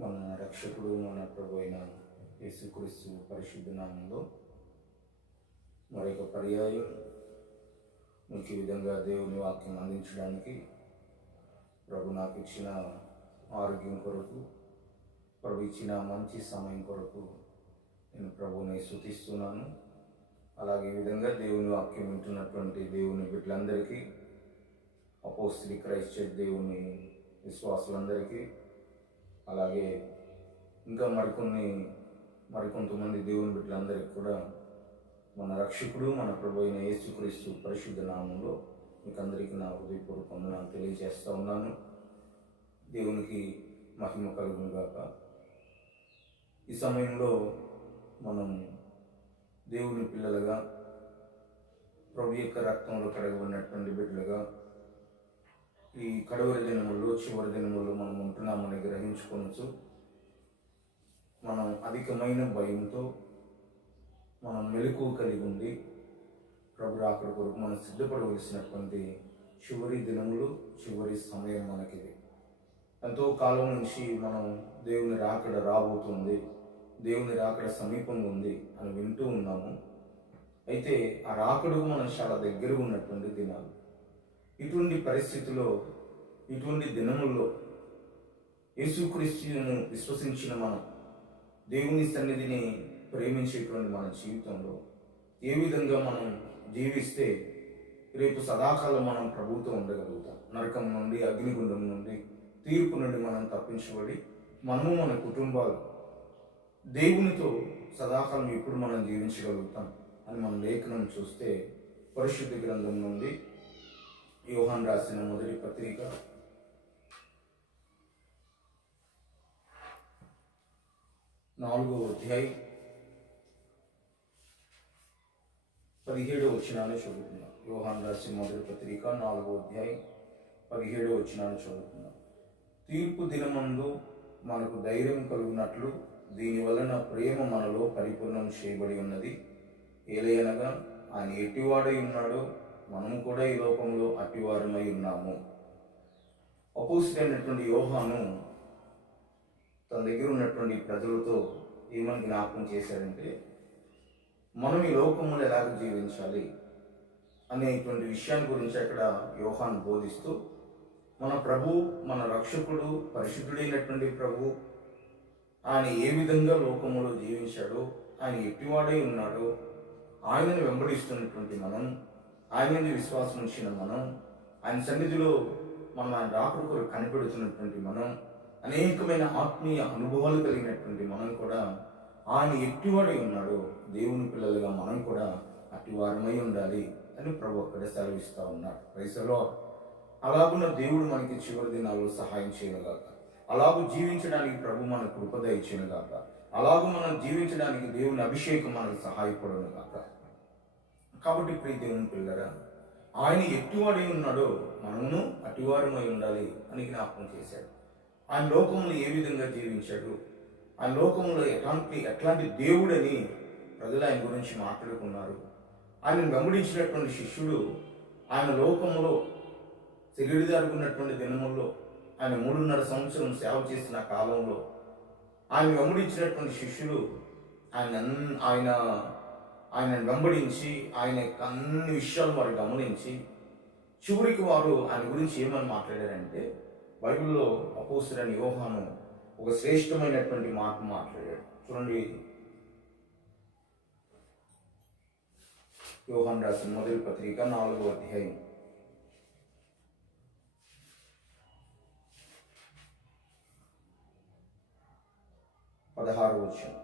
మన రక్షకుడు మన ప్రభు అయిన యేసుక్రీస్తు పరిశుద్ధ నామంలో మరొక పర్యాయం మీకు ఈ విధంగా దేవుని వాక్యం అందించడానికి ప్రభు నాకు ఇచ్చిన ఆరోగ్యం కొరకు, ప్రభు ఇచ్చిన మంచి సమయం కొరకు నేను ప్రభుని స్తుతిస్తున్నాను. అలాగే ఈ విధంగా దేవుని వాక్యం వింటున్నటువంటి దేవుని బిడ్డలందరికీ, అపోస్తలిక్ క్రైస్ట్ చర్చ్ దేవుని విశ్వాసులందరికీ, అలాగే ఇంకా మరికొంతమంది దేవుని బిడ్డలందరికీ కూడా మన రక్షకుడు మన ప్రభు అయిన యేసుక్రీస్తు పరిశుద్ధ నామంలో మీకు అందరికీ నా హృదయపూర్వక వందనాలు తెలియజేస్తూ ఉన్నాను. దేవునికి మహిమ కలుగును గాక. ఈ సమయంలో మనం దేవుని పిల్లలుగా, ప్రభు యొక్క రక్తంలో కడగబడినటువంటి బిడ్డలుగా ఈ కడవరి దినముల్లో, చివరి దినముల్లో మనం ఉంటున్నామని గ్రహించుకోవచ్చు. మనం అధికమైన భయంతో మనం మెలకువ కలిగి ఉండి ప్రభు రాకడ కొరకు మనం సిద్ధపడవలసినటువంటి చివరి దినములు, చివరి సమయం మనకిది. ఎంతో కాలం నుంచి మనం దేవుని రాకడ రాబోతుంది, దేవుని రాకడ సమీపంగా ఉంది అని వింటూ ఉన్నాము. అయితే ఆ రాకడకు మనం చాలా దగ్గరగా ఉన్నటువంటి దినాలు. ఇటువంటి పరిస్థితిలో, ఇటువంటి దినముల్లో యేసుక్రీస్తును విశ్వసించిన మనం దేవుని సన్నిధిని ప్రేమించేటువంటి మన జీవితంలో ఏ విధంగా మనం జీవిస్తే రేపు సదాకాలం మనం ప్రభుతో ఉండగలుగుతాం. నరకం నుండి, అగ్నిగుండం నుండి, తీర్పు నుండి మనం తప్పించబడి మనము మన కుటుంబాలు దేవునితో సదాకాలం ఎప్పుడు మనం జీవించగలుగుతాం అని మన లేఖనం చూస్తే పరిశుద్ధ గ్రంథం నుండి యోహాను రాసిన మొదటి పత్రిక 4వ అధ్యాయం 17వ వచనాన్ని చదువుతున్నాం. యోహాను రాసిన మొదటి పత్రిక 4వ అధ్యాయం 17వ వచనాన్ని చదువుతున్నాం. తీర్పు దినమందు మనకు ధైర్యం కలుగునట్లు దీని వలన ప్రేమ మనలో పరిపూర్ణం చేయబడి ఉన్నది. ఏలయనగా ఆయన ఎట్టివాడై ఉన్నాడో మనము కూడా ఈ లోకంలో అట్టివారమై ఉన్నాము. అపోస్తలుడైనటువంటి యోహాను తన దగ్గర ఉన్నటువంటి ప్రజలతో ఏమని జ్ఞాపకం చేశాడంటే, మనం ఈ లోకంలో ఎలాగ జీవించాలి అనేటువంటి విషయాన్ని గురించి అక్కడ యోహాను బోధిస్తూ, మన ప్రభు, మన రక్షకుడు, పరిశుద్ధుడైనటువంటి ప్రభు ఆయన ఏ విధంగా లోకములో జీవించాడో, ఆయన ఎట్టివాడై ఉన్నాడో, ఆయనను వెంబడిస్తున్నటువంటి మనం, ఆయనని విశ్వాసం ఉంచిన మనం, ఆయన సన్నిధిలో మనం ఆయన రాకడ కొరకు కనిపెడుతున్నటువంటి మనం, అనేకమైన ఆత్మీయ అనుభవాలు కలిగినటువంటి మనం కూడా ఆయన ఎట్టివాడై ఉన్నాడో దేవుని పిల్లలుగా మనం కూడా అట్టివారమై ఉండాలి అని ప్రభు అక్కడ సెలవిస్తూ ఉన్నాడు. ప్రైసలో అలాగున్న దేవుడు మనకి చివరి దినాల్లో సహాయం చేయనుగాక. అలాగూ జీవించడానికి ప్రభు మనకు కృప దయచేయనుగాక. అలాగూ మనం జీవించడానికి దేవుని అభిషేకం మనకు సహాయపడునుగాక. కాబట్టి ప్రియ దేవుని పిల్లరా, ఆయన ఎట్టివాడై ఉన్నాడో మనమును అట్టివారమై ఉండాలి అని జ్ఞాపకం చేశాడు. ఆయన లోకంలో ఏ విధంగా జీవించాడు, ఆయన లోకంలో ఎట్లాంటి దేవుడని ప్రజలు ఆయన గురించి మాట్లాడుకున్నారు. ఆయనను వెంబడించినటువంటి శిష్యుడు ఆయన లోకంలో శరీరదారుకున్నటువంటి దినముల్లో, ఆయన 3.5 సంవత్సరం సేవ చేసిన కాలంలో ఆయన వెంబడించినటువంటి శిష్యులు ఆయన వెంబడించి ఆయన అన్ని విషయాలు వారు గమనించి చివరికి వారు ఆయన గురించి ఏమని మాట్లాడారంటే, బైబిల్లో అపోస్తలుడైన యోహాను ఒక శ్రేష్టమైనటువంటి మాట మాట్లాడాడు. చూడండి, యోహాను రాసిన మొదటి పత్రిక 4వ అధ్యాయం 16వ వచనం.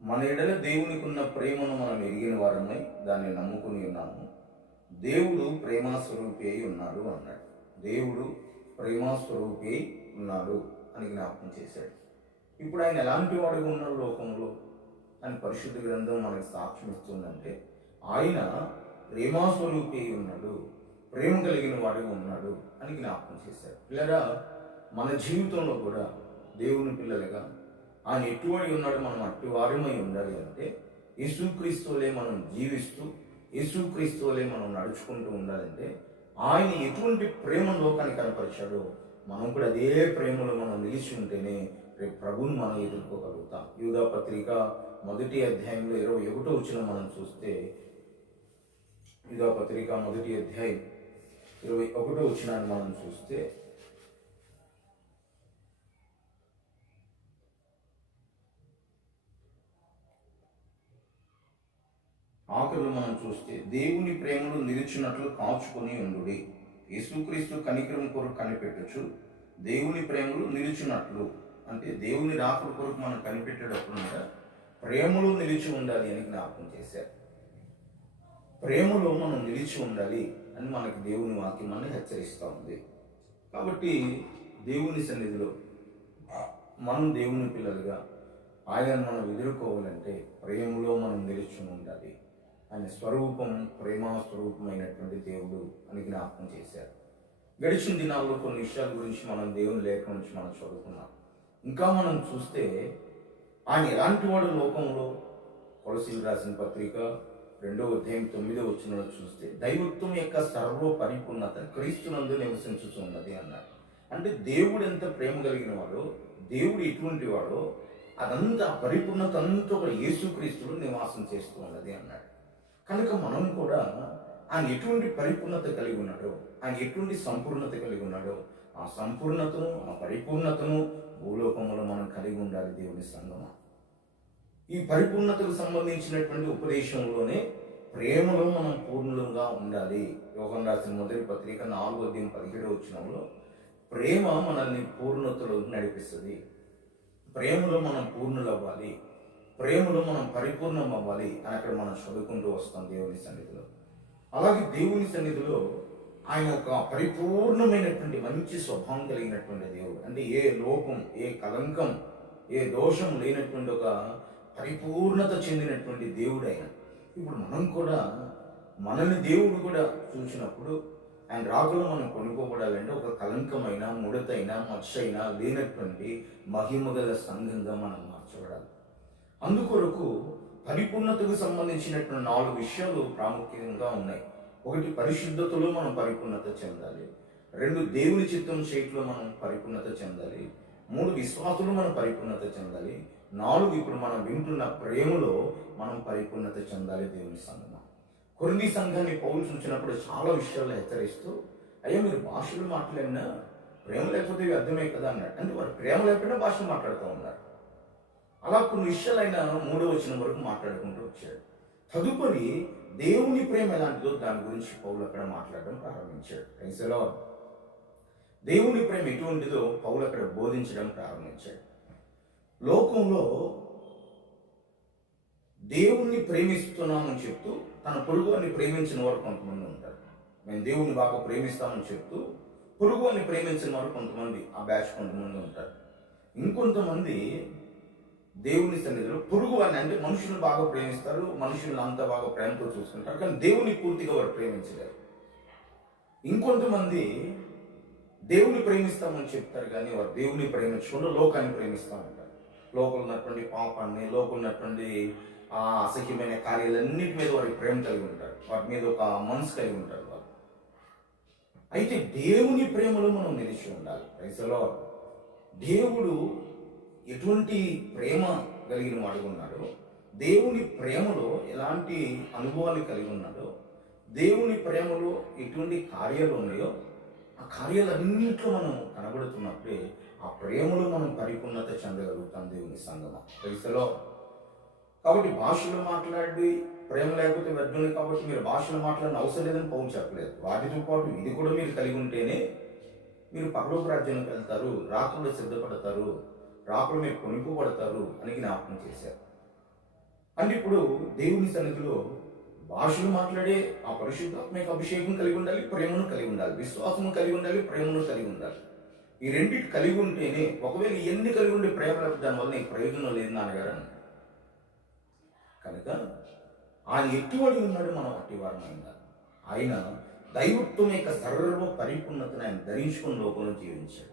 మన ఎడల దేవునికి ఉన్న ప్రేమను మనం ఎరిగిన వారమై దాన్ని నమ్ముకుని ఉన్నాము. దేవుడు ప్రేమాస్వరూపి అయి ఉన్నాడు అన్నాడు. దేవుడు ప్రేమాస్వరూపి అయి ఉన్నాడు అని జ్ఞాపకం చేశాడు. ఇప్పుడు ఆయన ఎలాంటి వాడుగా ఉన్నాడు లోకంలో అని పరిశుద్ధ గ్రంథం మనకు సాక్ష్యం ఇస్తుందంటే, ఆయన ప్రేమాస్వరూపి అయి ఉన్నాడు, ప్రేమ కలిగిన వాడుగా ఉన్నాడు అని జ్ఞాపకం చేశాడు. పిల్లరా, మన జీవితంలో కూడా దేవుని పిల్లలుగా ఆయన ఎటువంటి ఉన్నాడు, మనం అట్టి వారమై ఉండాలి అంటే యేసుక్రీస్తులే మనం జీవిస్తూ, యేసుక్రీస్తులే మనం నడుచుకుంటూ ఉండాలంటే ఆయన ఎటువంటి ప్రేమ లోకానికి కనపరిచాడో మనం కూడా అదే ప్రేమలో మనం నిలిచి ఉంటేనే రేపు ప్రభువుని మనం ఎదుర్కోగలుగుతాం. యూదా పత్రిక 1వ అధ్యాయంలో 21వ వచనం మనం చూస్తే, యూదా పత్రిక 1వ అధ్యాయం 21వ వచనాన్ని మనం చూస్తే, ఆఖరులు మనం చూస్తే, దేవుని ప్రేమను నిలిచినట్లు కాచుకొని ఉండుడి, యేసుక్రీస్తు కనికరం కొరకు కనిపెట్టచ్చు. దేవుని ప్రేమలు నిలిచినట్లు అంటే దేవుని రాకడ కొరకు మనం కనిపెట్టేటప్పుడు ప్రేమలో నిలిచి ఉండాలి అని జ్ఞాపకం చేశారు. ప్రేమలో మనం నిలిచి ఉండాలి అని మనకి దేవుని వాక్యం మనల్ని హెచ్చరిస్తూ ఉంది. కాబట్టి దేవుని సన్నిధిలో మనం దేవుని పిల్లలుగా ఆయనను మనం ఎదుర్కోవాలంటే ప్రేమలో మనం నిలిచి ఉండాలి. ఆయన స్వరూపం ప్రేమ స్వరూపమైనటువంటి దేవుడు అని జ్ఞాపకం చేశారు. గడిచిన దినాల్లో కొన్ని విషయాల గురించి మనం దేవుని లేఖ నుంచి మనం చదువుకున్నాం. ఇంకా మనం చూస్తే ఆయన ఎలాంటి వాడు లోకంలో, కొలసీలు రాసిన పత్రిక 2వ అధ్యాయం 9వ వచనంలో చూస్తే, దైవత్వం యొక్క సర్వ పరిపూర్ణత క్రీస్తునందు నివసించుతున్నది అన్నాడు. అంటే దేవుడు ఎంత ప్రేమ కలిగిన వాడో, దేవుడు ఎటువంటి వాడో అదంతా పరిపూర్ణత అంతా ఒక యేసుక్రీస్తులో నివాసం చేస్తూ ఉన్నది అన్నాడు. కనుక మనం కూడా ఆయన ఎటువంటి పరిపూర్ణత కలిగి ఉన్నాడో, ఆయన ఎటువంటి సంపూర్ణత కలిగి ఉన్నాడో ఆ సంపూర్ణతను ఆ పరిపూర్ణతను భూలోకంలో మనం కలిగి ఉండాలి. దేవుని సంగమా, ఈ పరిపూర్ణతకు సంబంధించినటువంటి ఉపదేశంలోనే ప్రేమలో మనం పూర్ణులుగా ఉండాలి. యోహన్ రాసిన మొదటి పత్రిక 4వ అధ్యాయం 17వ వచనంలో ప్రేమ మనల్ని పూర్ణతలో నడిపిస్తుంది. ప్రేమలో మనం పూర్ణులు అవ్వాలి, ప్రేమలో మనం పరిపూర్ణం అవ్వాలి అని అక్కడ మనం చదువుకుంటూ వస్తాం దేవుని సన్నిధిలో. అలాగే దేవుని సన్నిధిలో ఆయన ఒక పరిపూర్ణమైనటువంటి మంచి స్వభావం కలిగినటువంటి దేవుడు. అంటే ఏ లోపం, ఏ కలంకం, ఏ దోషం లేనటువంటి ఒక పరిపూర్ణత చెందినటువంటి దేవుడు ఆయన. ఇప్పుడు మనం కూడా మనల్ని దేవుడు కూడా చూసినప్పుడు ఆయన రాకలో మనం కొనుక్కోబడాలంటే ఒక కలంకమైన, ముడతైన, మచ్చైనా లేనటువంటి మహిమగల సంఘంగా మనం మార్చబడాలి. అందుకొరకు పరిపూర్ణతకు సంబంధించినటువంటి 4 విషయాలు ప్రాముఖ్యంగా ఉన్నాయి. 1, పరిశుద్ధతలో మనం పరిపూర్ణత చెందాలి. 2, దేవుని చిత్తం చేయట్లో మనం పరిపూర్ణత చెందాలి. 3, విశ్వాసంలో మనం పరిపూర్ణత చెందాలి. 4, ఇప్పుడు మనం వింటున్న ప్రేమలో మనం పరిపూర్ణత చెందాలి. దేవుని సంఘం కొరింథీ సంఘాన్ని పౌలు చూసినప్పుడు చాలా విషయాలు హెచ్చరిస్తూ, అయ్యా మీరు భాషలు మాట్లాడినా ప్రేమ లేకపోతే అర్థమే కదా అన్నాడు. అంటే వారు ప్రేమ లేకపోయినా భాషలు మాట్లాడుతూ ఉన్నారు. అలా కొన్ని విషయాలు ఆయన 3వ వచనం వరకు మాట్లాడుకుంటూ వచ్చాడు. తదుపరి దేవుని ప్రేమ ఎలాంటిదో దాని గురించి పౌలు అక్కడ మాట్లాడడం ప్రారంభించాడు. క్రైస్తలో దేవుని ప్రేమ ఎటువంటిదో పౌలు అక్కడ బోధించడం ప్రారంభించాడు. లోకంలో దేవుణ్ణి ప్రేమిస్తున్నామని చెప్తూ తన పొరుగుని ప్రేమించిన వారు కొంతమంది ఉంటారు. మేము దేవుణ్ణి బాగా ప్రేమిస్తామని చెప్తూ పొరుగుని ప్రేమించిన వారు కొంతమంది, ఆ బ్యాచ్ కొంతమంది ఉంటారు. ఇంకొంతమంది దేవుని సన్నిధిలో పొరుగు అని అంటే మనుషులను బాగా ప్రేమిస్తారు, మనుషులను అంతా బాగా ప్రేమతో చూసుకుంటారు, కానీ దేవుని పూర్తిగా వారు ప్రేమించలేరు. ఇంకొంతమంది దేవుని ప్రేమిస్తామని చెప్తారు కానీ వారు దేవుని ప్రేమించకుండా లోకాన్ని ప్రేమిస్తూ ఉంటారు. లోపల ఉన్నటువంటి పాపాన్ని, లోపల ఉన్నటువంటి ఆ అసహ్యమైన కార్యాలన్నిటి మీద వారికి ప్రేమ కలిగి ఉంటారు, వాటి మీద ఒక మనసు కలిగి ఉంటారు వారు. అయితే దేవుని ప్రేమలో మనం నిలిచి ఉండాలి. ప్రైజ్లో దేవుడు ఎటువంటి ప్రేమ కలిగిన వాడు ఉన్నాడో, దేవుని ప్రేమలో ఎలాంటి అనుభవాలు కలిగి ఉన్నాడో, దేవుని ప్రేమలో ఎటువంటి కార్యాలు ఉన్నాయో ఆ కార్యాలన్నింటిలో మనం కనబడుతున్నప్పుడే ఆ ప్రేమలో మనం పరిపూర్ణత చెందగలుగుతాం. దేవుని సంగమా ప్రైజ్లో. కాబట్టి భాషలు మాట్లాడి ప్రేమ లేకపోతే వ్యర్థులు, కాబట్టి మీరు భాషలు మాట్లాడిన అవసరం లేదని పౌలు చెప్పలేదు. వాటితో పాటు ఇది కూడా మీరు కలిగి ఉంటేనే మీరు పరలోక రాజ్యానికి వెళ్తారు, రాత్రులు సిద్ధపడతారు, రాత్రులు మీరు కొనుక్కోబడతారు అని జ్ఞాపకం చేశారు. అంటే ఇప్పుడు దేవుని సన్నిధిలో భాషలు మాట్లాడే ఆ పరిశుద్ధాత్మక అభిషేకం కలిగి ఉండాలి, ప్రేమను కలిగి ఉండాలి, విశ్వాసము కలిగి ఉండాలి, ప్రేమను కలిగి ఉండాలి. ఈ రెండింటి కలిగి ఉంటేనే, ఒకవేళ ఎన్ని కలిగి ఉండే ప్రేమ దానివల్ల నీకు ప్రయోజనం లేదు నాన్నగారు అన్నాడు. కనుక ఆయన ఎటువంటి ఉన్నాడు, మనం అట్టివారమైందా. ఆయన దైవత్వం యొక్క సర్వ పరిపూర్ణతను ఆయన ధరించుకుని లోకంలో జీవించాడు.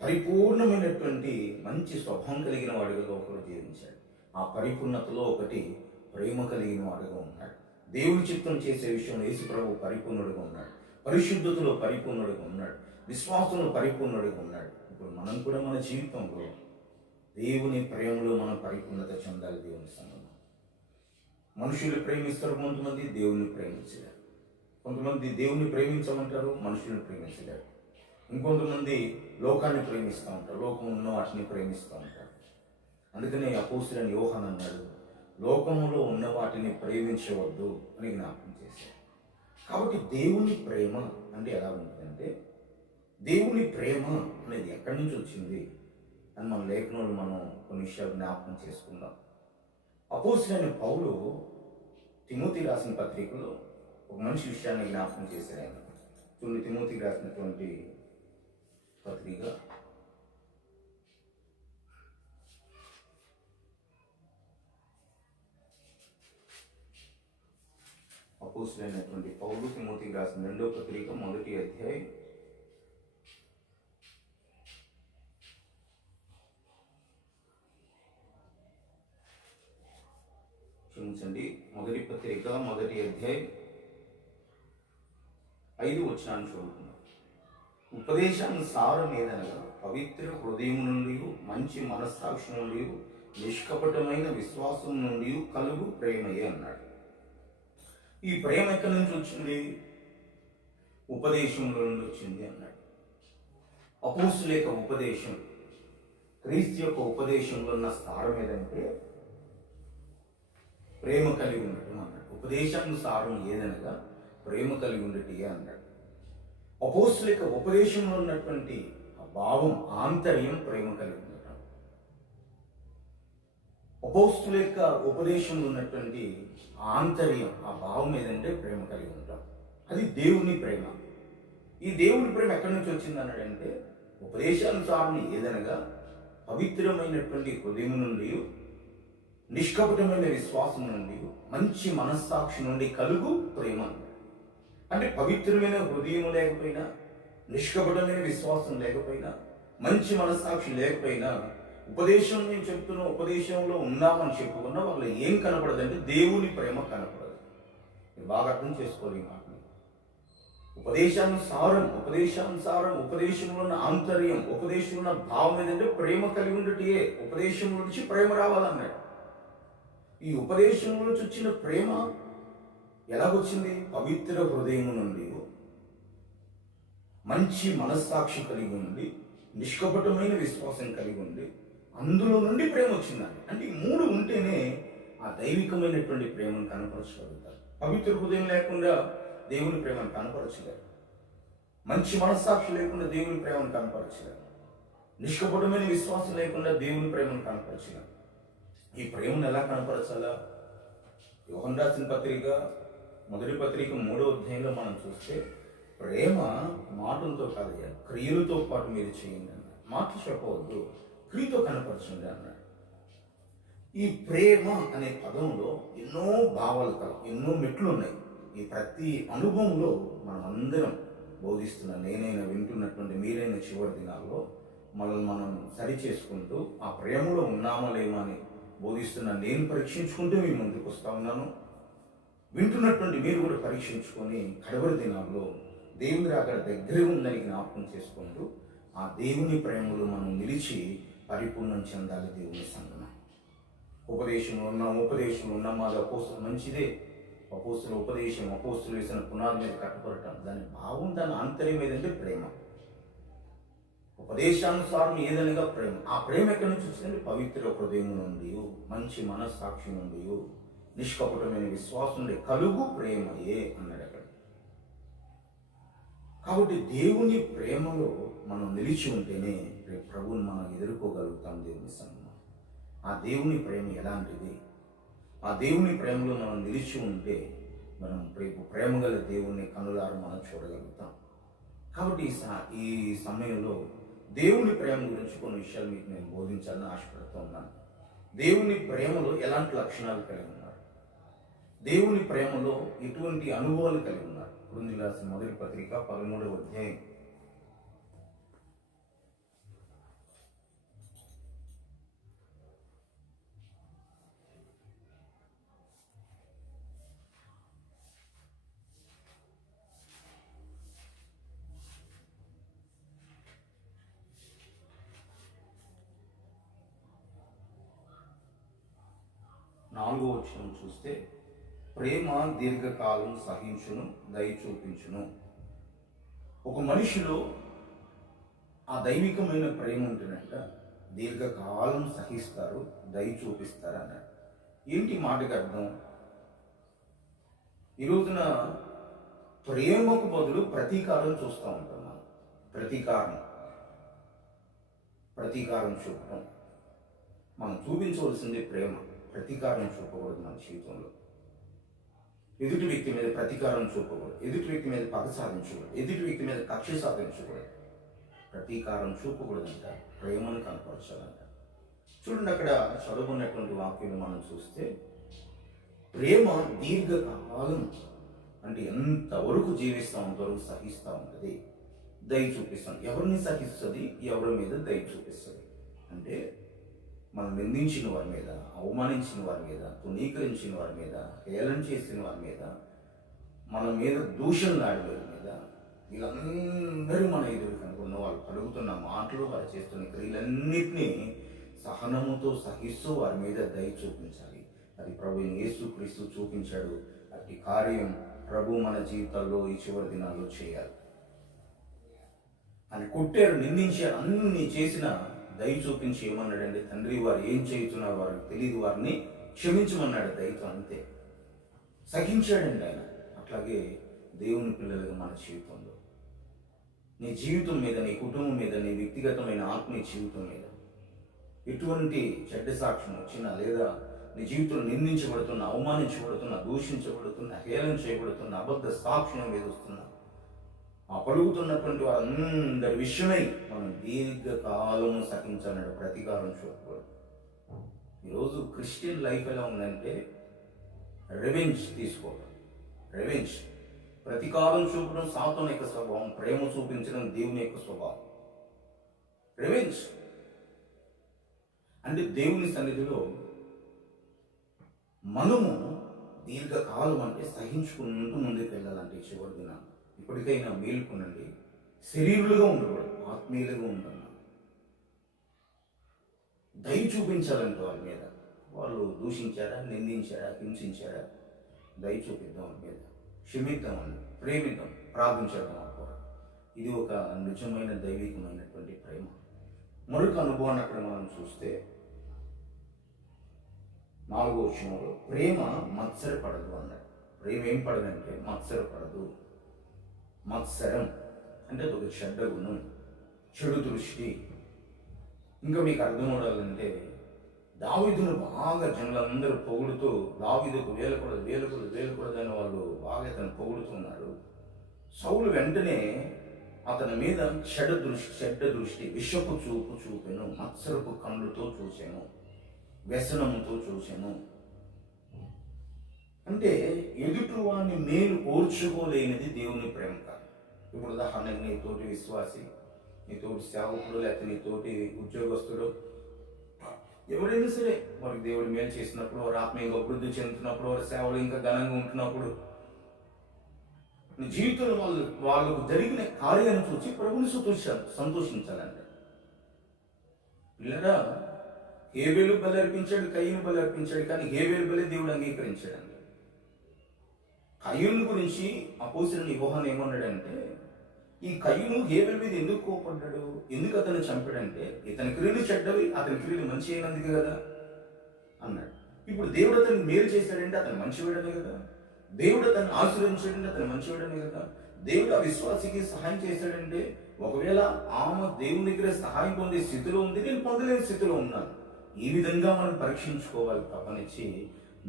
పరిపూర్ణమైనటువంటి మంచి స్వభావం కలిగిన వాడిగా లోకంలో జీవించాడు. ఆ పరిపూర్ణతలో ఒకటి ప్రేమ కలిగిన వాడుగా ఉన్నాడు. దేవుని చిత్తం చేసే విషయంలో యేసు ప్రభువు పరిపూర్ణుడిగా ఉన్నాడు, పరిశుద్ధతలో పరిపూర్ణుడిగా ఉన్నాడు, విశ్వాసంలో పరిపూర్ణుడిగా ఉన్నాడు. ఇప్పుడు మనం కూడా మన జీవితంలో దేవుని ప్రేమలో మనం పరిపూర్ణత చెందాలి. దేవుని సంఘం మనుషులు ప్రేమిస్తారు, కొంతమంది దేవుని ప్రేమించలేరు. కొంతమంది దేవుని ప్రేమించమంటారు, మనుషులను ప్రేమించలేరు. ఇంకొంతమంది లోకాన్ని ప్రేమిస్తూ ఉంటారు, లోకం ఉన్న వాటిని ప్రేమిస్తూ ఉంటారు. అందుకనే అపోస్తలుడైన యోహాను అన్నాడు, లోకములో ఉన్న వాటిని ప్రేమించవద్దు అని జ్ఞాపకం చేశారు. కాబట్టి దేవుని ప్రేమ అంటే ఎలా ఉంటుందంటే, దేవుని ప్రేమ అనేది ఎక్కడి నుంచి వచ్చింది అని మన లేఖనంలో మనం కొన్ని విషయాలు జ్ఞాపకం చేసుకుందాం. అపోస్తలుడైన పౌలు తిమోతి రాసిన పత్రికలో ఒక మంచి విషయాన్ని జ్ఞాపకం చేశారు. ఆయన చూడండి, తిమోతికి రాసినటువంటి పత్రిక అపోస్తలుడైనటువంటి పౌలు తిమోతికి రాసిన 2వ పత్రిక 1వ అధ్యాయం 1వ పత్రిక 1వ అధ్యాయం 5వ వచనాన్ని చదువుతున్నాం. ఉపదేశానుసారం ఏదనగా పవిత్ర హృదయం నుండి, మంచి మనస్సాక్షి నుండి, నిష్కపటమైన విశ్వాసం నుండి కలుగు ప్రేమయే అన్నాడు. ఈ ప్రేమ ఎక్కడి నుంచి వచ్చింది? ఉపదేశంలో నుండి వచ్చింది అన్నాడు. అపోస్తలుల యొక్క ఉపదేశం, క్రీస్తు యొక్క ఉపదేశంలో ఉన్న స్థానం ఏదంటే ప్రేమ కలిగి ఉండటం అన్నాడు. ఉపదేశానుసారం ఏదనగా ప్రేమ కలిగి ఉండటే అన్నాడు. అపోస్తలుల యొక్క ఉపదేశంలో ఉన్నటువంటి భావం, ఆంతర్యం ప్రేమ కలిగి ఉండటం. అపోస్తలుల యొక్క ఉపదేశంలో ఉన్నటువంటి ఆంతర్యం, ఆ భావం ఏదంటే ప్రేమ కలిగి ఉండటం. అది దేవుని ప్రేమ. ఈ దేవుని ప్రేమ ఎక్కడి నుంచి వచ్చింది అన్నాడంటే, ఉపదేశానుసారం ఏదనగా పవిత్రమైనటువంటి హృదయం నుండి, నిష్కపటమైన విశ్వాసం నుండి, మంచి మనస్సాక్షి నుండి కలుగు ప్రేమ. అంటే పవిత్రమైన హృదయం లేకపోయినా, నిష్కపటమైన విశ్వాసం లేకపోయినా, మంచి మనస్సాక్షి లేకపోయినా, ఉపదేశం నేను చెప్తున్న ఉపదేశంలో ఉన్నామని చెప్పుకున్నా వాళ్ళు ఏం కనపడదంటే దేవుని ప్రేమ కనపడదు. మీరు బాగా అర్థం చేసుకోవాలి ఈ మాటని. ఉపదేశానుసారం ఉపదేశంలో ఉన్న ఆంతర్యం, ఉపదేశంలో ఉన్న భావం ఏదంటే ప్రేమ కలిగి ఉండటే. ఉపదేశం నుంచి ప్రేమ రావాలన్నాడు. ఈ ఉపదేశం నుంచి వచ్చిన ప్రేమ ఎలాగొచ్చింది? పవిత్ర హృదయం నుండి, మంచి మనస్సాక్షి కలిగి ఉండి, నిష్కపటమైన విశ్వాసం కలిగి ఉండి, అందులో నుండి ప్రేమ వచ్చిందండి. అంటే ఈ 3 ఉంటేనే ఆ దైవికమైనటువంటి ప్రేమను కనపరచగలుగుతారు. పవిత్ర హృదయం లేకుండా దేవుని ప్రేమను కనపరచలేరు. మంచి మనస్సాక్షి లేకుండా దేవుని ప్రేమను కనపరచలేరు. నిష్కపటమైన విశ్వాసం లేకుండా దేవుని ప్రేమను కనపరచలేరు. ఈ ప్రేమను ఎలా కనపరచాలా? యోహాను రాసిన పత్రిక 1వ పత్రిక 3వ అధ్యాయంలో మనం చూస్తే, ప్రేమ మాటలతో కాదు, క్రియలతో పాటు మీరు చేయండి అన్నాడు. మాటలు చెప్పవద్దు, క్రియతో కనపరచండి అన్నాడు. ఈ ప్రేమ అనే పదంలో ఎన్నో భావాలు కలవు, ఎన్నో మెట్లు ఉన్నాయి. ఈ ప్రతి అనుభవంలో మనం అందరం బోధిస్తున్న, నేనైనా వింటున్నటువంటి మీరైన చివరి దినాల్లో మనల్ని మనం సరి చేసుకుంటూ ఆ ప్రేమలో ఉన్నామా లేమా అని బోధిస్తున్న నేను పరీక్షించుకుంటూ మీ ముందుకు వస్తూ ఉన్నాను. వింటున్నటువంటి మీరు కూడా పరీక్షించుకొని కడవరి దినాల్లో దేవుని రాకడ దగ్గర ఉందని జ్ఞాపకం చేసుకుంటూ ఆ దేవుని ప్రేమలో మనం నిలిచి పరిపూర్ణం చెందాలి. దేవుని సంఘం ఉపదేశంలో ఉన్నాం. మాది అపోస్తలు మంచిదే. అపోస్తల ఉపదేశం, అపోస్తలు వేసిన పునాది మీద కట్టుబడటం, దాని భావం, దాని ఆంతర్యం ఏదంటే ప్రేమ. ఉపదేశానుసారం ఏదనగా ప్రేమ. ఆ ప్రేమ ఎక్కడి నుంచి వచ్చిందంటే పవిత్ర హృదయం నుండి, మంచి మనస్సాక్షి నుండి, నిష్కపటమైన విశ్వాసం నుండి కలుగు ప్రేమయే అన్నాడు అక్కడ. కాబట్టి దేవుని ప్రేమలో మనం నిలిచి ఉంటేనే రేపు ప్రభువుని మనం ఎదుర్కోగలుగుతాం. దేవుని సంఘం, ఆ దేవుని ప్రేమ ఎలాంటిది? ఆ దేవుని ప్రేమలో మనం నిలిచి ఉంటే మనం రేపు ప్రేమ గల దేవుని కనులారు మనం చూడగలుగుతాం. కాబట్టి ఈ సమయంలో దేవుని ప్రేమ గురించి కొన్ని విషయాలు మీకు నేను బోధించాలని ఆశపడుతూ ఉన్నాను. దేవుని ప్రేమలో ఎలాంటి లక్షణాలు కలిగి ఉన్నారు? దేవుని ప్రేమలో ఎటువంటి అనుభవాలు కలిగి ఉన్నారు? కొరింథీయులకు రాసిన 1వ పత్రిక 13వ అధ్యాయం 4వ వచనం చూస్తే ప్రేమ దీర్ఘకాలం సహించును, దయ చూపించును. ఒక మనిషిలో ఆ దైవికమైన ప్రేమ ఉంటేనంట దీర్ఘకాలం సహిస్తారు, దయ చూపిస్తారు అన్నాడు. ఏంటి మాటకి అర్థం? ఈ రోజున ప్రేమకు బదులు ప్రతీకారం చూస్తూ ఉంటాం మనం. ప్రతీకారం చూపడం. మనం చూపించవలసింది ప్రేమ, ప్రతీకారం చూపకూడదు మన జీవితంలో. ఎదుటి వ్యక్తి మీద ప్రతీకారం చూపకూడదు, ఎదుటి వ్యక్తి మీద పగ సాధించకూడదు, ఎదుటి వ్యక్తి మీద కక్ష సాధించకూడదు. ప్రతీకారం చూపకూడదంట, ప్రేమను కనపరచాలంట. చూడండి, అక్కడ చదువుకున్నటువంటి వాక్యం మనం చూస్తే ప్రేమ దీర్ఘకాలం అంటే ఎంతవరకు జీవిస్తూ అంతవరకు సహిస్తూ ఉంటుంది, దయ చూపిస్తుంది. ఎవరిని సహిస్తుంది? ఎవరి మీద దయ చూపిస్తుంది అంటే మనం నిందించిన వారి మీద, అవమానించిన వారి మీద, తునీకరించిన వారి మీద, హేళన చేసిన వారి మీద, మన మీద దూషణలాడిన వారి మీద, వీళ్ళందరూ మన ఎదురు కనుకున్న వాళ్ళు పలుకుతున్న మాటలు, వారు చేస్తున్న క్రియలన్నింటినీ సహనముతో సహిస్తూ వారి మీద దయ చూపించాలి. అది ప్రభువైన యేసుక్రీస్తు చూపించాడు. అట్టి కార్యం ప్రభు మన జీవితాల్లో ఈ చివరి దినాల్లో చేయాలి. అని కొట్టారు, నిందించారు, అన్ని చేసిన దయ చూపించి ఏమన్నాడంటే, తండ్రి వారు ఏం చేయుతున్నారు వారికి తెలియదు, వారిని క్షమించమన్నాడు దయతో. అంతే, సహించాడండి ఆయన. అట్లాగే దేవుని పిల్లలుగా మన జీవితంలో, నీ జీవితం మీద, నీ కుటుంబం మీద, నీ వ్యక్తిగతమైన ఆత్మీయ జీవితం మీద ఎటువంటి చెడ్డ సాక్ష్యం వచ్చినా, లేదా నీ జీవితంలో నిందించబడుతున్న, అవమానించబడుతున్న, దూషించబడుతున్న, హేళన చేయబడుతున్న, అబద్ధ సాక్ష్యం మీద వస్తున్న ఆ పలుకుతున్నటువంటి వారందరి విషయమై మనం దీర్ఘకాలము సహించాలన్నాడు, ప్రతీకారం చూపకూడదు. ఈరోజు క్రిస్టియన్ లైఫ్ ఎలా ఉందంటే రెవెంజ్ తీసుకోవడం, ప్రతీకారం చూపడం సాతాను యొక్క స్వభావం, ప్రేమ చూపించడం దేవుని యొక్క స్వభావం. రెవెంజ్ అంటే దేవుని సన్నిధిలో మనము దీర్ఘకాలం అంటే సహించుకుంటూ ముందుకు వెళ్ళాలంటే చివరి దిన ఇప్పటికైనా మేలుకునండి. శరీరులుగా ఉండకూడదు, ఆత్మీయులుగా ఉంటున్నాం. దయ చూపించాలంటే వారి మీద, వాళ్ళు దూషించారా, నిందించారా, హింసించారా, దయ చూపిద్దాం వారి మీద, క్షమిద్దామని, ప్రేమిద్దాం, ప్రార్థించేద్దాం అనుకోవడం. ఇది ఒక నిజమైన దైవికమైనటువంటి ప్రేమ. మరొక అనుభవాన్ని అక్కడ మనం చూస్తే 4వ వచనంలో ప్రేమ మత్సరపడదు అన్నాడు. ప్రేమ ఏం పడదంటే మత్సరపడదు. మత్సరం అంటే ఒక చెడ్డ గుణం, చెడు దృష్టి. ఇంకా మీకు అర్థం అవడాలంటే దావీదును బాగా జనులందరూ పొగుడుతూ, దావీదుకు వేలకూడదు అని వాళ్ళు బాగా అతను పొగుడుతున్నారు. సౌలు వెంటనే అతని మీద చెడ్డ దృష్టి, విషపు చూపు చూపెను, మత్సరపు కళ్ళుతో చూసాను, వ్యసనముతో చూసాను. అంటే ఎదుటి వాడిని మేలు ఓర్చుకోలేనిది దేవుని ప్రేమ కాదు. ఇప్పుడు ఉదాహరణకు నీ తోటి విశ్వాసి, నీ తోటి సేవకుడు, లేకపోతే నీ తోటి ఉద్యోగస్తుడు, ఎవరైనా సరే వారికి దేవుడు మేలు చేసినప్పుడు, వారు ఆత్మీయంగా అభివృద్ధి చెందుతున్నప్పుడు, వారి సేవలు ఇంకా ఘనంగా ఉంటున్నప్పుడు, నీ జీవితంలో వాళ్ళకు జరిగిన కార్యాన్ని చూసి ప్రభుని సంతోషించాలంట. పిల్లరా, హేబేలు బలి అర్పించాడు, కయ్యను బలి అర్పించాడు, కానీ హేబేలు బలి దేవుడు అంగీకరించాడండి. కయ్యూను గురించి అపోస్తలుడైన యోహాను ఏమన్నాడంటే, ఈ కయ్యూను హేబేలు మీద ఎందుకు కోపడ్డాడు, ఎందుకు అతను చంపాడంటే, ఇతని క్రియలు చెడ్డవి, అతని క్రియలు మంచి అయినందుకు కదా అన్నాడు. ఇప్పుడు దేవుడు అతను మేలు చేశాడంటే అతను మంచివాడనే కదా, దేవుడు అతన్ని ఆశీర్వదించాడంటే అతను మంచివాడనే కదా, దేవుడు ఆ విశ్వాసికి సహాయం చేశాడంటే, ఒకవేళ ఆమె దేవుని దగ్గర సహాయం పొందే స్థితిలో ఉంది, నేను పొందలేని స్థితిలో ఉన్నాను. ఈ విధంగా మనం పరీక్షించుకోవాలి తప్పనిచ్చి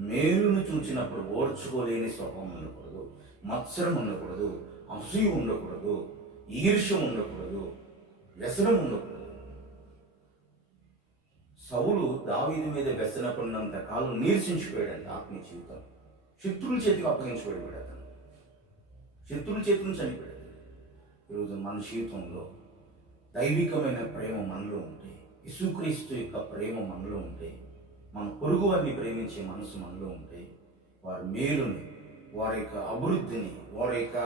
మేలును చూచినప్పుడు ఓర్చుకోలేని స్వభావం ఉండకూడదు, మత్సరం ఉండకూడదు, అసూయ ఉండకూడదు, ఈర్ష్యం ఉండకూడదు, వ్యసనం ఉండకూడదు. సౌలు దావీదు మీద వ్యసన పడినంత కాలం నీరసించిపోయాడంట ఆత్మీయ జీవితం. శత్రువుల చేతికి అప్పగించబడిపోయాడు అతను, శత్రువుల చేతులను చనిపోయాడు. ఈరోజు మన జీవితంలో దైవికమైన ప్రేమ మనలో ఉంటే, యేసుక్రీస్తు యొక్క ప్రేమ మనలో ఉంటే, మన పొరుగు వారిని ప్రేమించే మనసు మనలో ఉంటే, వారి మేలుని, వారి యొక్క అభివృద్ధిని, వారి యొక్క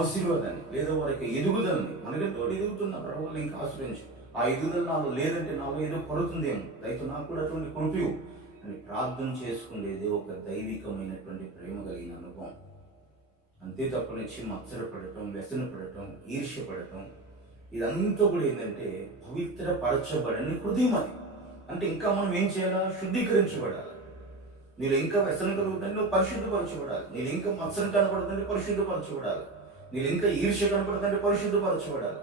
ఆశీర్వాదాన్ని, లేదా వారి యొక్క ఎదుగుదలని, మనతో ఎదుగుతున్న ప్రభువుని ఇంకా ఆశ్రయించు. ఆ ఎదుగుదల నాలో లేదంటే నాలో ఏదో కొడుతుందేమో, రైతు నాకు కూడా అటువంటి కొడుకు అని ప్రార్థన చేసుకునేది ఒక దైవికమైనటువంటి ప్రేమ కలిగిన అనుభవం. అంతే తప్పనిచ్చి మత్సరపడటం, వ్యసనపడటం, ఈర్ష్యపడటం ఇదంతా కూడా ఏంటంటే పవిత్రపరచబడని హృదయం అది. అంటే ఇంకా మనం ఏం చేయాలా? శుద్ధీకరించబడాలి. నీళ్ళు ఇంకా వ్యసనం కలుగుతుంటే నువ్వు పరిశుద్ధపరచబడాలి. నీళ్ళు ఇంకా మత్సరం కనపడుతుంటే పరిశుద్ధపరచబడాలి. నీళ్ళు ఇంకా ఈర్ష్య కనపడుతుంటే పరిశుద్ధపరచబడాలి.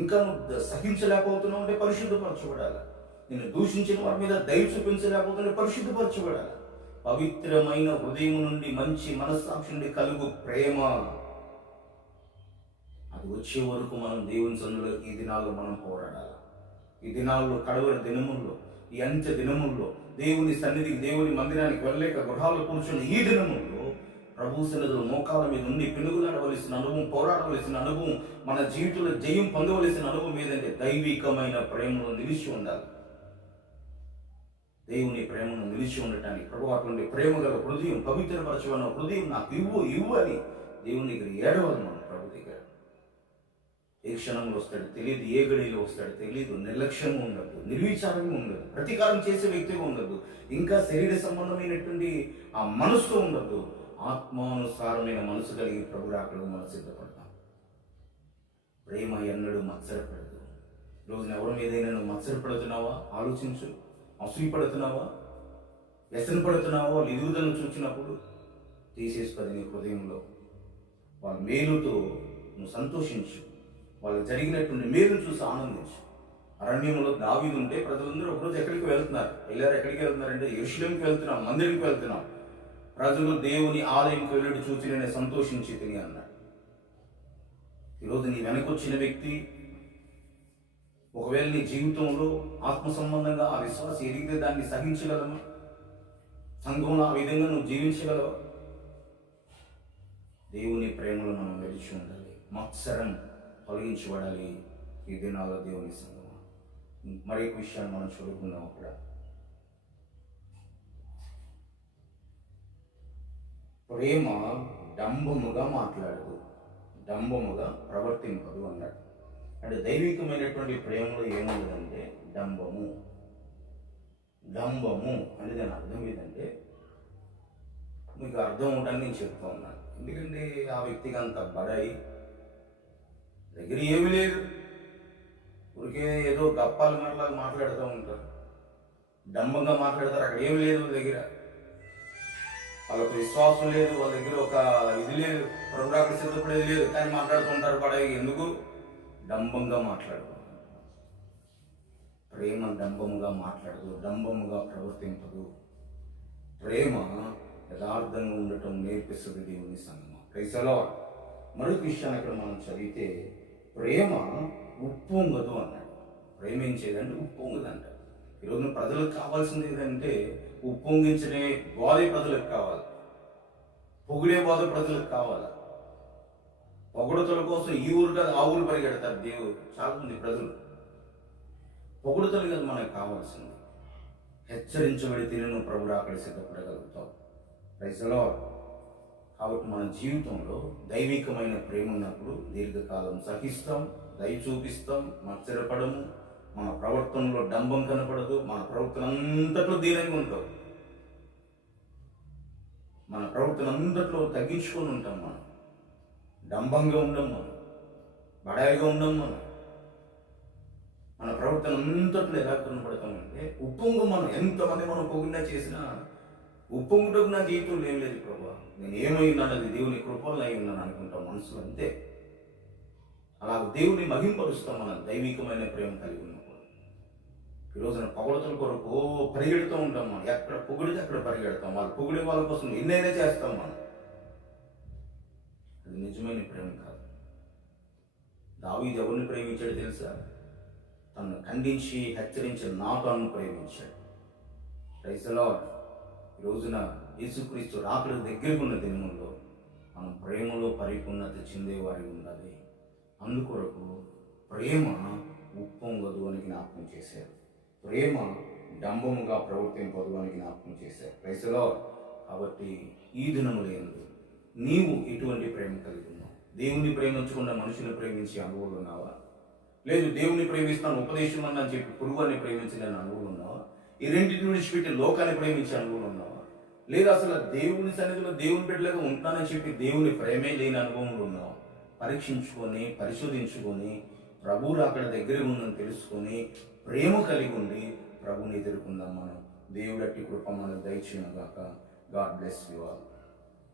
ఇంకా నువ్వు సహించలేకపోతున్నావు అంటే పరిశుద్ధపరచబడాలి. నేను దూషించిన వారి మీద దయ చూపించలేకపోతుంటే పరిశుద్ధపరచబడాలి. పవిత్రమైన హృదయం నుండి, మంచి మనస్సాక్షి నుండి కలుగు ప్రేమ, అది వచ్చే వరకు మనం దేవుని సన్నిధిలో ఈ దినాల్లో మనం పోరాడాలి. ఈ దినాల్లో, కడవరి దినముల్లో, ఈ అంత్య దినముల్లో దేవుని సన్నిధికి, దేవుని మందిరానికి వెళ్ళలేక గృహాల్లో కూర్చున్న ఈ దినముల్లో ప్రభు సన్నిధిలో మోకాల మీద ఉండి పెనుగులాడవలసిన అనుభవం, పోరాడవలసిన అనుభవం, మన జీవితంలో జయం పొందవలసిన అనుభవం ఏదంటే దైవికమైన ప్రేమలో నిలిచి ఉండాలి. దేవుని ప్రేమను నిలిచి ఉండటానికి ప్రభు అటువంటి ప్రేమ గల హృదయం, పవిత్రపరచబడిన హృదయం నాకు ఇవ్వు అని దేవుని దగ్గర ఏడవాలి. మనం ప్రభు దగ్గర ఏ క్షణంలో వస్తాడు తెలియదు, ఏ గడిలో వస్తాడు తెలియదు. నిర్లక్ష్యంగా ఉండదు, నిర్విచారంగా ఉండదు, ప్రతీకారం చేసే వ్యక్తిగా ఉండదు, ఇంకా శరీర సంబంధమైనటువంటి ఆ మనసుతో ఉండదు. ఆత్మానుసారమైన మనసు కలిగి ప్రభు రాకడకు మనం సిద్ధపడతాం. ప్రేమ ఎన్నడూ మత్సరపడదు. రోజున ఎవరి మీదైనా నువ్వు మత్సరపడుతున్నావా? ఆలోచించు. అసూయపడుతున్నావా? వ్యసన పడుతున్నావా? వాళ్ళు ఎదుగుదలను చూసినప్పుడు తీసేసుకొని నీ హృదయంలో వాళ్ళ మేలుతో నువ్వు సంతోషించు. వాళ్ళకి జరిగినటువంటి మేలును చూసి ఆనందించు. అరణ్యంలో దావీదు ఉంటే ప్రజలందరూ ఒకరోజు ఎక్కడికి వెళ్తున్నారు? ఎక్కడికి వెళ్తున్నారంటే యెరూషలేముకి వెళ్తున్నాం, మందిరానికి వెళ్తున్నాం. ప్రజలు దేవుని ఆలయంకి వెళ్ళి చూసి నేను సంతోషించి తిని అన్నాడు. ఈరోజు నీ వెనకొచ్చిన వ్యక్తి ఒకవేళ నీ జీవితంలో ఆత్మ సంబంధంగా ఆ విశ్వాసం ఎదిగితే దాన్ని సహించగలమా? సంఘంలో ఆ విధంగా నువ్వు జీవించగలవా? దేవుని ప్రేమలో మనం నిలిచి ఉండాలి. మత్సరం తొలగించబడాలి ఈ దినాల్లో దేవుని సంఘం. మరొక విషయాన్ని మనం చదువుకున్నాం. అక్కడ ప్రేమ డంబముగా మాట్లాడదు, డంబముగా ప్రవర్తింపదు అన్నాడు. అంటే దైవికమైనటువంటి ప్రేమలో ఏముండదంటే డంబము. డంబము అంటే దాని అర్థం ఏంటంటే, మీకు అర్థం అవడానికి నేను చెప్తా ఉన్నాను. ఎందుకంటే ఆ వ్యక్తికి అంత బడాయి, దగ్గర ఏమీ లేదు, ఊరికే ఏదో గప్పాలు మనలాగా మాట్లాడుతూ ఉంటారు, డంబంగా మాట్లాడతారు. అక్కడ ఏమి లేదు వాళ్ళ దగ్గర, వాళ్ళకు విశ్వాసం లేదు, వాళ్ళ దగ్గర ఒక ఇది లేదు, ప్రభురాకు సిద్ధపడేది లేదు, కానీ మాట్లాడుతూ ఉంటారు. పడాయి ఎందుకు? డంబంగా మాట్లాడదు. ప్రేమ డంబముగా మాట్లాడదు, డంబముగా ప్రవర్తింపదు. ప్రేమ యథార్థంగా ఉండటం నేర్పిస్తుంది దేవుని సంగమం. ప్రైసలో మరొక విషయాన్ని అక్కడ మనం చదివితే, ప్రేమ ఉప్పొంగదు అన్నాడు. ప్రేమించేదంటే ఉప్పొంగదంట. ఈరోజు ప్రజలకు కావాల్సింది ఏదంటే ఉప్పొంగించనే బోధే ప్రజలకు కావాలి, పొగిడే బోధ ప్రజలకు కావాలి. పొగడుతల కోసం ఈ ఊరు కాదు ఆ ఊరు పరిగెడతారు దేవుడు. చాలా మంది ప్రజలు పొగడుతలు కదా మనకు కావాల్సింది. హెచ్చరించబడితే నువ్వు ప్రభుడు అక్కడ సిద్ధపడగలుగుతావు. ప్రైజ్లో కాబట్టి మన జీవితంలో దైవికమైన ప్రేమ ఉన్నప్పుడు దీర్ఘకాలం సహిస్తాం, దయ చూపిస్తాం, మత్సరపడము, మన ప్రవర్తనలో డంబం కనపడదు, మన ప్రవర్తన అంతట్లో దీనంగా ఉంటాం, మన ప్రవర్తన అంతట్లో తగ్గించుకొని ఉంటాం. మనం డంబంగా ఉండం, మనం బడాయిగా ఉండం. మన ప్రవర్తన అంతట్లో ఎలా కనపడతామంటే ఉప్పొంగు. మనం ఎంతమంది మనం పొగిడినా చేసినా ఉప్పొంగుటకు నా జీవితంలో ఏం లేదు ప్రభా, నేను ఏమై ఉన్నాను, అది దేవుని కృపల్లో అయి ఉన్నాను అనుకుంటాం మనసులో, అంతే. అలా దేవుని మహింపరుస్తాం మనం దైవికమైన ప్రేమ కలిగి ఉన్నప్పుడు. ఈరోజున పొగడతల కొరకు పరిగెడుతూ ఉంటాం మనం. ఎక్కడ పొగిడితే అక్కడ పరిగెడతాం. వాళ్ళు పొగిడే వాళ్ళ కోసం ఎన్నైనా చేస్తాం మనం. అది నిజమైన ప్రేమ కాదు. దావీదు ఎవరిని ప్రేమించాడు తెలుసా? తను ఖండించి హెచ్చరించిన నాతాను ప్రేమించాడు. Praise the lord. ఈ రోజున యేసుక్రీస్తు రాకడ దగ్గరకు ఉన్న దినముల్లో మనం ప్రేమలో పరిపూర్ణత చెందేవారి ఉండాలి. అందుకొరకు ప్రేమ ఉప్పొంగదు అని జ్ఞాపకం చేశారు. ప్రేమ డంబముగా ప్రవర్తింపదు అని జ్ఞాపకం చేశారు. Praise the lord. కాబట్టి ఈ దినములు ఎందు నీవు ఎటువంటి ప్రేమ కలిగి ఉన్నావు? దేవుని ప్రేమించకుండా మనుషుని ప్రేమించే అనుభవాలు ఉన్నావా? లేదు దేవుని ప్రేమిస్తాను ఉపదేశం అని చెప్పి పురుగుని ప్రేమించలేని అనుభవం ఉన్నావా? ఈ రెండింటిని విడిచిపెట్టి లోకాన్ని ప్రేమించే అనుభవం ఉన్నావా? లేదా అసలు దేవుని సన్నిధిలో దేవుని బిడ్డలుగా ఉంటానని చెప్పి దేవుని ప్రేమే లేని అనుభవంలో ఉన్నావా? పరీక్షించుకొని, పరిశోధించుకొని, ప్రభువు అక్కడ దగ్గర ఉందని తెలుసుకొని, ప్రేమ కలిగి ఉండి ప్రభుని ఎదుర్కొందాం మనం. దేవుడట్టి కృప మనకు దయచేయును గాక. God bless you all.